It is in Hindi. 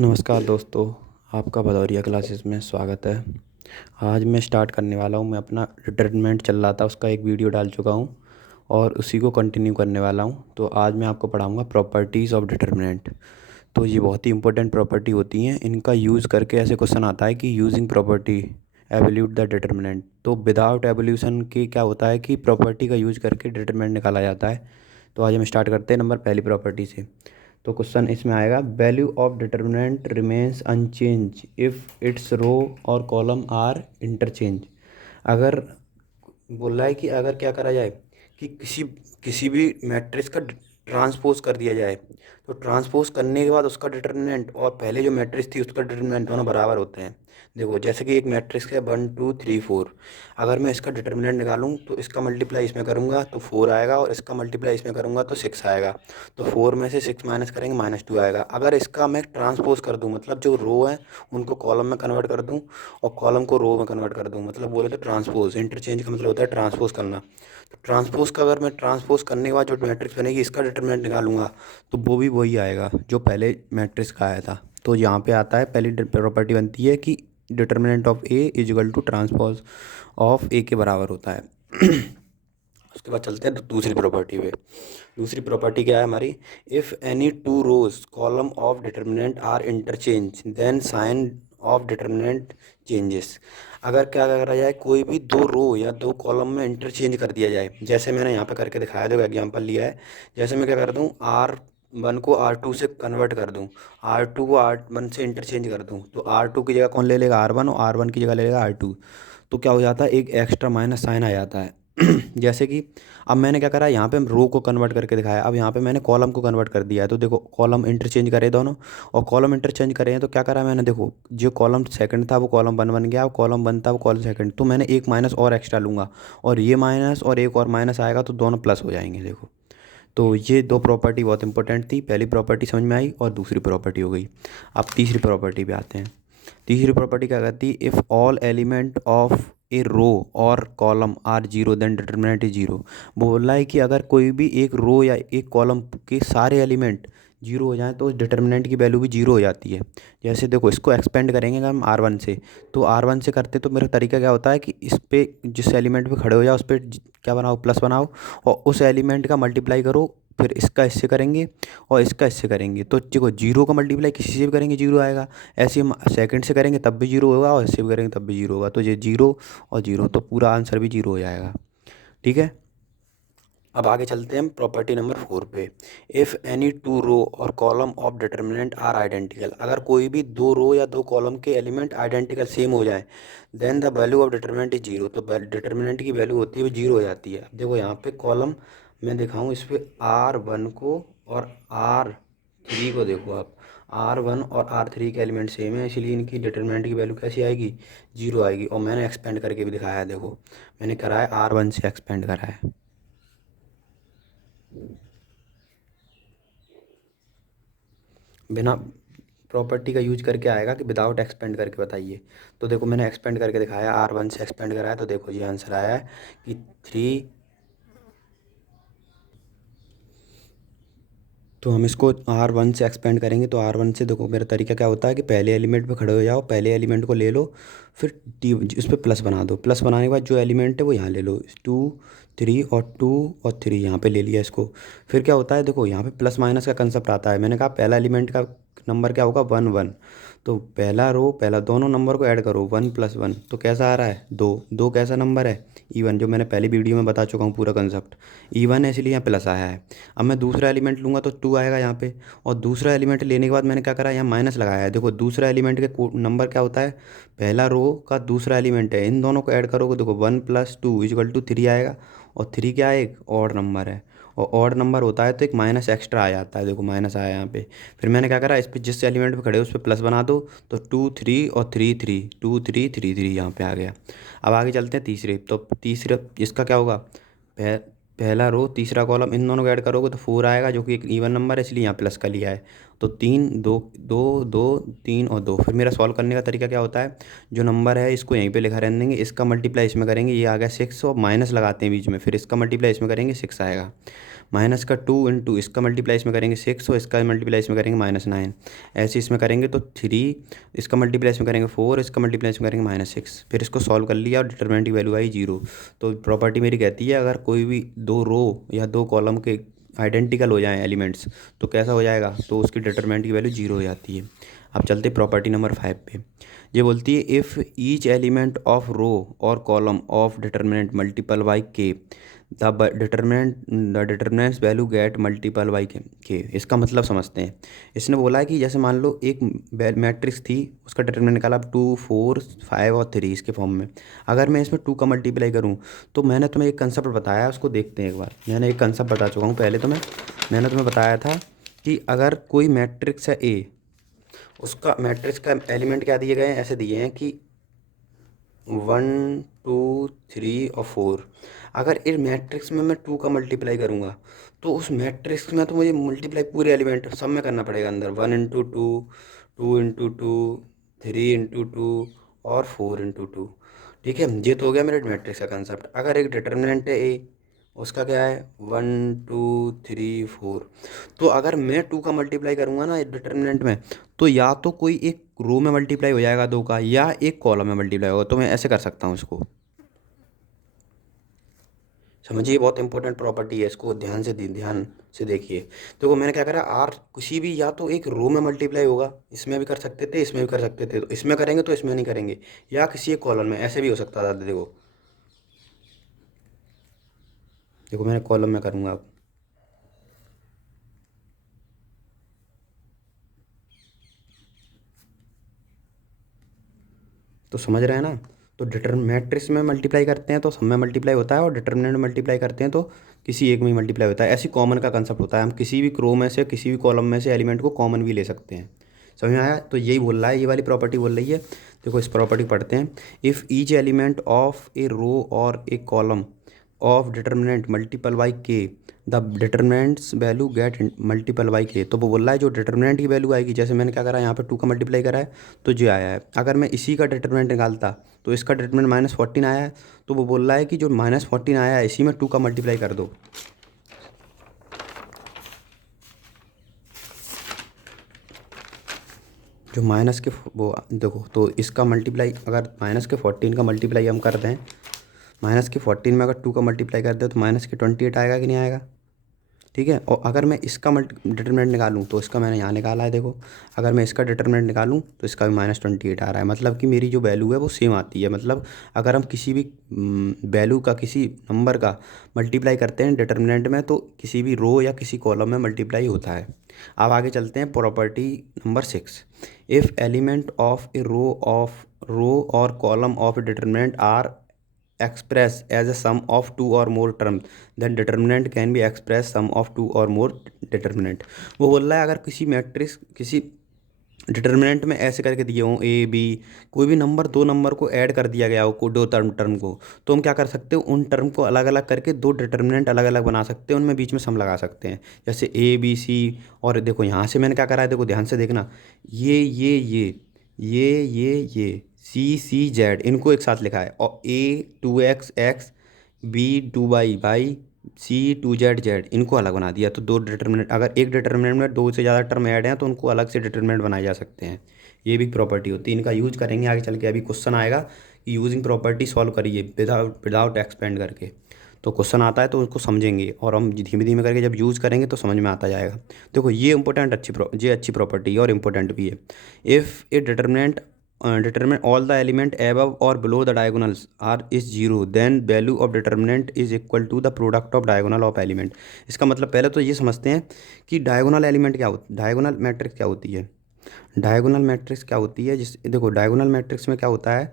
नमस्कार दोस्तों, आपका भदौरिया क्लासेस में स्वागत है। आज मैं स्टार्ट करने वाला हूँ। मैं अपना डिटरमिनेंट चल रहा था उसका एक वीडियो डाल चुका हूँ और उसी को कंटिन्यू करने वाला हूँ। तो आज मैं आपको पढ़ाऊँगा प्रॉपर्टीज़ ऑफ डिटरमिनेंट। तो ये बहुत ही इंपॉर्टेंट प्रॉपर्टी होती हैं। इनका यूज़ करके ऐसे क्वेश्चन आता है कि using property evaluate the determinant. तो विदाउट एवोल्यूशन के क्या होता है कि प्रॉपर्टी का यूज़ करके डिटरमिनेंट निकाला जाता है। तो आज हम स्टार्ट करते हैं नंबर पहली प्रॉपर्टी से। तो क्वेश्चन इसमें आएगा, value of determinant remains unchanged if its row और कॉलम आर इंटरचेंज। अगर बोल रहा है कि अगर क्या करा जाए कि किसी किसी भी मैट्रिक्स का ट्रांसपोज कर दिया जाए, तो ट्रांसपोज करने के बाद उसका डिटर्मिनेंट और पहले जो मैट्रिक्स थी उसका डिटर्मिनेंट दोनों बराबर होते हैं। देखो जैसे कि एक मैट्रिक्स है 1 2 3 4। अगर मैं इसका डिटर्मिनेंट निकालूं तो इसका मल्टीप्लाई इसमें करूंगा तो 4 आएगा और इसका मल्टीप्लाई इसमें करूंगा तो 6 आएगा। तो 4 में से 6 माइनस करेंगे -2 आएगा। अगर इसका मैं ट्रांसपोज कर दूं मतलब जो रो है उनको कॉलम में कन्वर्ट कर दूं और कॉलम को रो में कन्वर्ट कर दूं, मतलब बोले तो ट्रांसपोज। इंटरचेंज का मतलब होता है ट्रांसपोज करना। तो ट्रांसपोज का अगर मैं ट्रांसपोज करने के बाद जो मैट्रिक्स बनेगी इसका डिटरमिनेंट निकालूंगा तो वो भी वही आएगा जो पहले मैट्रिक्स का आया था। तो यहाँ पे आता है, पहली प्रॉपर्टी बनती है कि determinant of A is equal to transpose of A के बराबर होता है। उसके बाद चलते हैं तो दूसरी प्रॉपर्टी पे। दूसरी प्रॉपर्टी क्या है हमारी, if any two rows column of determinant are interchange then sign of determinant changes. अगर क्या करा जाए, कोई भी दो रो या दो कॉलम में इंटरचेंज कर दिया जाए, जैसे मैंने यहाँ पे करके दिखाया, देखो एग्जांपल लिया है। जैसे मैं क्या कर दूँ, R1 को R2 से कन्वर्ट कर दूँ, R2 को R1 से इंटरचेंज कर दूँ, तो R2 की जगह कौन ले लेगा, R1, और R1 की जगह ले लेगा R2। तो क्या हो जाता है, एक एक्स्ट्रा माइनस साइन आ जाता है। जैसे कि अब मैंने क्या करा, यहाँ पे हम रो को कन्वर्ट करके दिखाया, अब यहाँ पे मैंने कॉलम को कन्वर्ट कर दिया है। तो देखो कॉलम इंटरचेंज करे दोनों, और कॉलम इंटरचेंज करे हैं तो क्या करा मैंने, देखो जो कॉलम सेकंड था वो कॉलम 1 बन गया, और कॉलम 1 था वो कॉलम सेकंड। तो मैंने एक माइनस और एक्स्ट्रा लूँगा और ये माइनस और एक और माइनस आएगा तो दोनों प्लस हो जाएंगे। देखो तो ये दो प्रॉपर्टी बहुत इंपॉर्टेंट थी। पहली प्रॉपर्टी समझ में आई और दूसरी प्रॉपर्टी हो गई। अब तीसरी प्रॉपर्टी पे आते हैं। तीसरी प्रॉपर्टी क्या कहती है, if all element of a row और column are zero then determinant is zero. बोल रहा है कि अगर कोई भी एक रो या एक कॉलम के सारे एलिमेंट जीरो हो जाएं तो उस डिटर्मिनेंट की वैल्यू भी जीरो हो जाती है। जैसे देखो इसको एक्सपेंड करेंगे अगर हम R1 से, तो R1 से करते तो मेरा तरीका क्या होता है कि इस पे जिस एलिमेंट पे खड़े हो जाओ उस पर क्या बनाओ, प्लस बनाओ, और उस एलिमेंट का मल्टीप्लाई करो, फिर इसका इससे करेंगे और इसका इससे करेंगे। तो देखो जीरो का मल्टीप्लाई किसी से भी करेंगे जीरो आएगा, ऐसे हम सेकंड से करेंगे तब भी जीरो होगा और इससे भी करेंगे तब भी जीरो होगा। तो ये जीरो और जीरो, तो पूरा आंसर भी जीरो हो जाएगा। ठीक है, अब आगे चलते हैं हम प्रॉपर्टी नंबर 4 पे। इफ़ एनी टू रो और column of determinant are identical. अगर कोई भी दो रो या दो कॉलम के एलिमेंट आइडेंटिकल सेम हो जाए, then the value of determinant is zero. तो डिटर्मिनेंट की वैल्यू होती है वो जीरो हो जाती है। अब देखो यहाँ पे कॉलम मैं दिखाऊँ इस पर R1 को और R3 को, देखो आप R1 और R3 के एलिमेंट सेम है, इसलिए इनकी डिटर्मिनेंट की वैल्यू कैसी आएगी, जीरो आएगी। और मैंने एक्सपेंड करके भी दिखाया है, देखो मैंने करा है R1 से एक्सपेंड करा है। बिना प्रॉपर्टी का यूज करके आएगा कि विदाउट एक्सपेंड करके बताइए। तो देखो मैंने एक्सपेंड करके दिखाया, R1 से एक्सपेंड कराया, तो देखो ये आंसर आया है कि 3। तो हम इसको R1 से एक्सपेंड करेंगे तो R1 से देखो मेरा तरीका क्या होता है कि पहले एलिमेंट पे खड़े हो जाओ, पहले एलिमेंट को ले लो, फिर उस पर प्लस बना दो। प्लस बनाने के बाद जो एलिमेंट है वो यहाँ ले लो, 2 3 और 2 और 3 यहाँ पे ले लिया इसको। फिर क्या होता है, देखो यहाँ पे प्लस माइनस का कंसेप्ट आता है। मैंने कहा पहला एलिमेंट का नंबर क्या होगा, 1 1। तो पहला रो पहला दोनों नंबर को ऐड करो, 1 + 1 तो कैसा आ रहा है, 2। 2 कैसा नंबर है, इवन, जो मैंने पहली वीडियो में बता चुका हूँ पूरा कंसेप्ट, इवन है इसलिए यहाँ प्लस आया है। अब मैं दूसरा एलिमेंट लूँगा तो 2 आएगा यहाँ पे, और दूसरा एलिमेंट लेने के बाद मैंने क्या करा, यहाँ माइनस लगाया है। देखो दूसरा एलिमेंट के नंबर क्या होता है, पहला रो का दूसरा एलिमेंट है, इन दोनों को ऐड करोगे देखो 1 + 2 = 3 आएगा। और 3 क्या है, एक ऑड नंबर है, और ऑड नंबर होता है तो एक माइनस एक्स्ट्रा आ जाता है। देखो माइनस आया यहाँ पे। फिर मैंने क्या करा, इस पे जिस एलिमेंट पे खड़े हो उस पर प्लस बना दो, तो 2 3 और 3 3, 2 3 3 3 यहाँ पे आ गया। अब आगे चलते हैं तीसरे। तो तीसरे इसका क्या होगा, पहला रो तीसरा कॉलम इन दोनों को ऐड करोगे तो 4 आएगा, जो कि एक इवन नंबर है इसलिए यहाँ प्लस का लिया है। तो 3 2 2 2 3 और 2। फिर मेरा सॉल्व करने का तरीका क्या होता है, जो नंबर है इसको यहीं पे लिखा रहने देंगे, इसका मल्टीप्लाई इसमें करेंगे, ये आ गया 6 और माइनस लगाते हैं बीच में, फिर इसका मल्टीप्लाई इसमें करेंगे 6 आएगा। माइनस का 2 इंटू इसका मल्टीप्लाई इसमें करेंगे 6 और इसका मल्टीप्लाई इसमें करेंगे -9। ऐसे इसमें करेंगे तो 3, इसका मल्टीप्लाई इसमें करेंगे 4, इसका मल्टीप्लाई इसमें करेंगे -6। फिर इसको सॉल्व कर लिया और डिटरमिनेंट की वैल्यू आई 0। तो प्रॉपर्टी मेरी कहती है अगर कोई भी दो रो या दो कॉलम के आइडेंटिकल हो जाएं एलिमेंट्स तो कैसा हो जाएगा, तो उसकी डिटरमिनेंट की वैल्यू 0 हो जाती है। अब चलते प्रॉपर्टी नंबर 5 पे। ये बोलती है if each element of row और column of determinant multiple by k the determinant's value get multiple by k. इसका मतलब समझते हैं। इसने बोला है कि जैसे मान लो एक मैट्रिक्स थी, उसका डिटरमिनेंट निकाला 2 4 5 और 3 इसके फॉर्म में। अगर मैं इसमें 2 का मल्टीप्लाई करूं तो मैंने तुम्हें एक कंसेप्ट बताया है, उसको देखते हैं एक बार। मैंने एक कंसेप्ट बता चुका हूँ पहले तो मैंने तुम्हें बताया था कि अगर कोई मैट्रिक्स है ए, उसका मैट्रिक्स का एलिमेंट क्या दिए गए हैं, ऐसे दिए हैं कि 1 2 3 और 4। अगर इस मैट्रिक्स में मैं 2 का मल्टीप्लाई करूँगा तो उस मैट्रिक्स में तो मुझे मल्टीप्लाई पूरे एलिमेंट सब में करना पड़ेगा अंदर, 1 इंटू 2, 2 इंटू 2, 3 इंटू 2 और 4 इंटू 2। ठीक है, ये तो हो गया मेरे मैट्रिक्स का कंसेप्ट। अगर एक डिटर्मिनेंट है ए, उसका क्या है 1 2 3 4, तो अगर मैं 2 का मल्टीप्लाई करूँगा ना डिटर्मिनेंट में, तो या तो कोई एक रो में मल्टीप्लाई हो जाएगा 2 का, या एक कॉलम में मल्टीप्लाई होगा। तो मैं ऐसे कर सकता हूँ इसको, समझिए बहुत इंपॉर्टेंट प्रॉपर्टी है, इसको ध्यान से देखिए। देखो मैंने क्या करा, आर किसी भी या तो एक रो में मल्टीप्लाई होगा, इसमें भी कर सकते थे इसमें भी कर सकते थे, तो इसमें करेंगे तो इसमें नहीं करेंगे, या किसी एक कॉलम में, ऐसे भी हो सकता था। देखो देखो मैंने कॉलम में करूँगा अब, तो समझ रहे हैं ना। तो मैट्रिक्स में मल्टीप्लाई करते हैं तो सब में मल्टीप्लाई होता है, और डिटर्मिनेंट में मल्टीप्लाई करते हैं तो किसी एक में ही मल्टीप्लाई होता है। ऐसी कॉमन का कंसेप्ट होता है, हम किसी भी रो में से किसी भी कॉलम में से एलिमेंट को कॉमन भी ले सकते हैं। समझ में आया। तो यही बोल रहा है, ये वाली प्रॉपर्टी बोल रही है। देखो इस प्रॉपर्टी पढ़ते हैं। If each element of a row और a column of determinant multiple by k the determinant's value get multiple by k. तो वो बोल रहा है जो डिटर्मिनेंट की वैल्यू आएगी, जैसे मैंने क्या करा यहाँ पे 2 का मल्टीप्लाई करा है तो जो आया है। अगर मैं इसी का डिटर्मिनेंट निकालता तो इसका डिटर्मिनेंट -14 आया है, तो वो बोल रहा है कि जो -14 आया है इसी में 2 का मल्टीप्लाई कर दो। जो माइनस के वो देखो, तो इसका मल्टीप्लाई अगर -14 का मल्टीप्लाई हम कर दें, -14 में अगर 2 का मल्टीप्लाई कर दें तो -28 आएगा कि नहीं आएगा। ठीक है, और अगर मैं इसका डिटरमिनेंट निकालूं तो इसका मैंने यहाँ निकाला है। देखो अगर मैं इसका डिटरमिनेंट निकालूं तो इसका भी -28 आ रहा है, मतलब कि मेरी जो वैल्यू है वो सेम आती है। मतलब अगर हम किसी भी वैल्यू का किसी नंबर का मल्टीप्लाई करते हैं डिटरमिनेंट में, तो किसी भी रो या किसी कॉलम में मल्टीप्लाई होता है। अब आगे चलते हैं property number 6। If element of a row और column of a determinant are express as a sum of two or more terms, then determinant can be expressed sum of two or more determinant। वो बोल रहा है अगर किसी मैट्रिक्स किसी डिटर्मिनेंट में ऐसे करके दिए हों ए बी, कोई भी नंबर दो नंबर को ऐड कर दिया गया हो को दो टर्म को, तो हम क्या कर सकते हो, उन टर्म को अलग अलग करके दो डिटर्मिनेंट अलग अलग बना सकते हैं, उनमें बीच में सम लगा सकते हैं, जैसे ए बी सी। और देखो यहाँ से मैंने क्या करा है, देखो ध्यान से देखना, ये C इनको एक साथ लिखा है, और A2x x B2y C2z इनको अलग बना दिया। तो दो डिटर्मिनेंट, अगर एक डिटर्मिनेंट में दो से ज़्यादा टर्म ऐड हैं तो उनको अलग से डिटर्मिनेंट बनाए जा सकते हैं। ये भी प्रॉपर्टी होती है, इनका यूज करेंगे आगे चल के। अभी क्वेश्चन आएगा कि यूजिंग प्रॉपर्टी सॉल्व करिए विदाउट एक्सपेंड करके, तो क्वेश्चन आता है तो उसको समझेंगे, और हम धीमे धीमे करके जब यूज़ करेंगे तो समझ में आता जाएगा। देखो ये इंपॉर्टेंट अच्छी प्रॉपर्टी है, और इम्पोर्टेंट भी है। If A determine all the element above or below the diagonals are is 0, then value of determinant is equal to the product of diagonal of element। इसका मतलब पहले तो ये समझते हैं कि डायगोनल एलिमेंट क्या होता है, डायगोनल मैट्रिक्स क्या होती है। डायगोनल मैट्रिक्स क्या होती है, जिस देखो डायगोनल मैट्रिक्स में क्या होता है